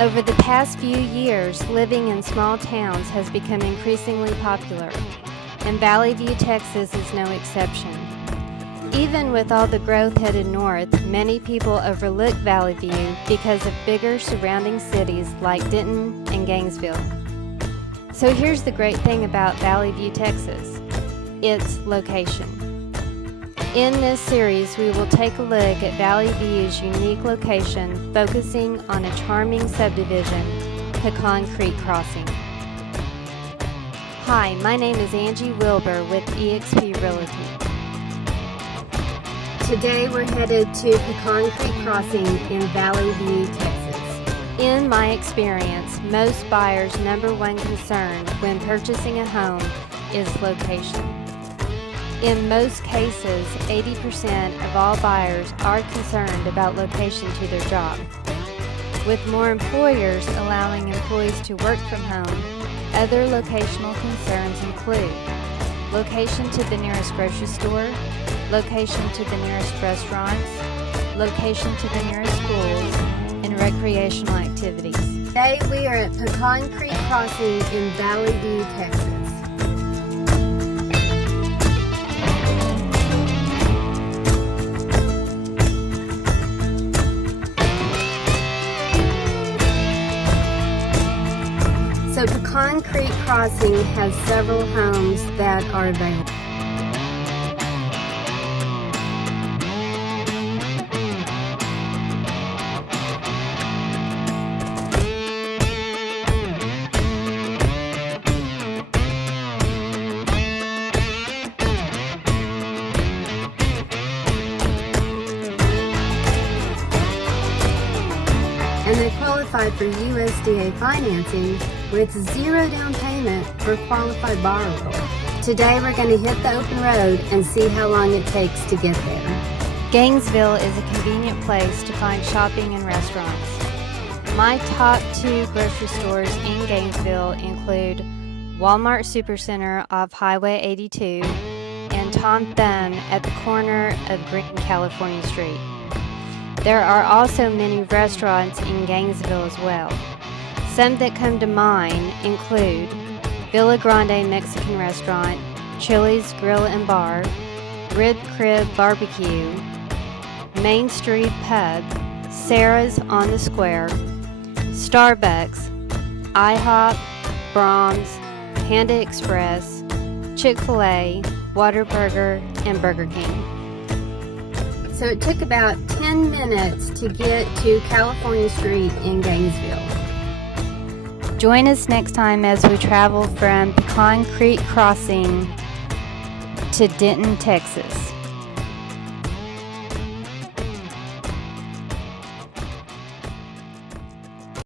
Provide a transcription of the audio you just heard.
Over the past few years, living in small towns has become increasingly popular, and Valley View, Texas is no exception. Even with all the growth headed north, many people overlook Valley View because of bigger surrounding cities like Denton and Gainesville. So here's the great thing about Valley View, Texas: its location. In this series, we will take a look at Valley View's unique location, focusing on a charming subdivision, Pecan Creek Crossing. Hi, my name is Angie Wilbur with eXp Realty. Today we're headed to Pecan Creek Crossing in Valley View, Texas. In my experience, most buyers' number one concern when purchasing a home is location. In most cases, 80% of all buyers are concerned about location to their job. With more employers allowing employees to work from home, other locational concerns include location to the nearest grocery store, location to the nearest restaurants, location to the nearest schools, and recreational activities. Today we are at Pecan Creek Crossing in Valley View, Texas. So Pecan Creek Crossing has several homes that are available. And they qualify for USDA Financing with zero down payment for qualified borrower. Today we're going to hit the open road and see how long it takes to get there. Gainesville is a convenient place to find shopping and restaurants. My top two grocery stores in Gainesville include Walmart Supercenter off Highway 82 and Tom Thumb at the corner of Green California Street. There are also many restaurants in Gainesville as well. Some that come to mind include Villa Grande Mexican Restaurant, Chili's Grill and Bar, Rib Crib Barbecue, Main Street Pub, Sarah's on the Square, Starbucks, IHOP, Brahms, Panda Express, Chick-fil-A, Whataburger, and Burger King. So it took about 10 minutes to get to California Street in Gainesville. Join us next time as we travel from Pecan Creek Crossing to Denton, Texas.